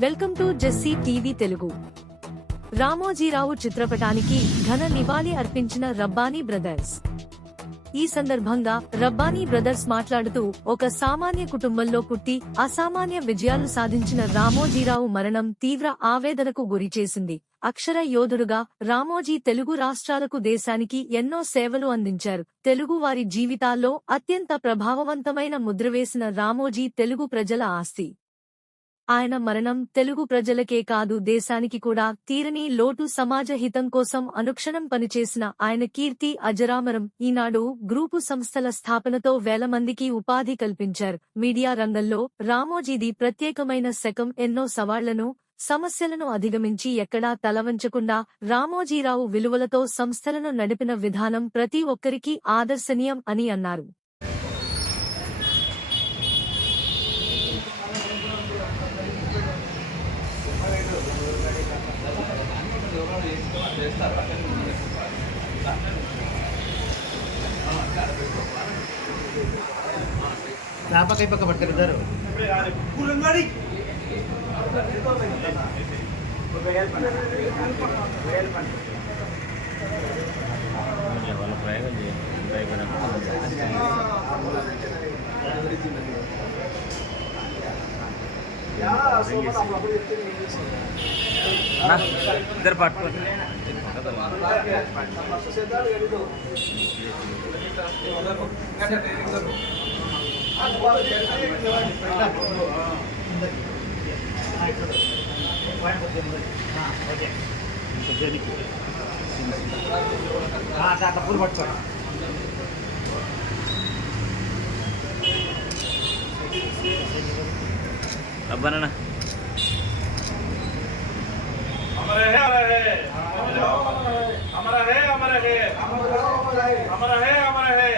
Welcome to Jessie TV Telugu. Ramojirao చిత్రపటానికి ఘన నివాళి అర్పించిన రబ్బానీ బ్రదర్స్. ఈ సందర్భంగా రబ్బానీ బ్రదర్స్ మాట్లాడుతూ ఒక సామాన్య కుటుంబంలో పుట్టి అసామాన్య విజయాలు సాధించిన రామోజీరావు మరణం తీవ్ర ఆవేదనకు గురిచేసింది అక్షర యోధుడుగా రామోజీ తెలుగు రాష్ట్రాలకు దేశానికి ఎన్నో సేవలు అందించారు. తెలుగు వారి జీవితాల్లో అత్యంత ప్రభావవంతమైన ముద్రవేసిన రామోజీ తెలుగు ప్రజల ఆస్తి. ఆయన మరణం తెలుగు ప్రజలకే కాదు దేశానికి కూడా. తీరని లోటు సమాజ హితం కోసం అనుక్షణం పనిచేసిన ఆయన కీర్తి అజరామరం ఈనాడు గ్రూపు సంస్థల స్థాపనతో వేల మందికి ఉపాధి కల్పించారు. మీడియా రంగంలో రామోజీది ప్రత్యేకమైన శకం ఎన్నో సవాళ్ళను సమస్యలను అధిగమించి ఎక్కడా తలవంచకుండా రామోజీరావు విలువలతో సంస్థలను నడిపిన విధానం ప్రతి ఒక్కరికీ ఆదర్శనీయం అని అన్నారు. ಆ ಪಕ್ಕ ಈ ಪಕ್ಕ ಬರ್ತಾರೆ ఇద్దరు పట్టుకోండి అట్లా పూలు పట్టుకోండి ಅಬ್ಬನಣ್ಣ ಅಮರ ಹೇ ಅಮರ ಹೇ ಅಮರ ಹೇ ಅಮರ ಹೇ ಅಮರ ಹೇ ಅಮರ ಹೇ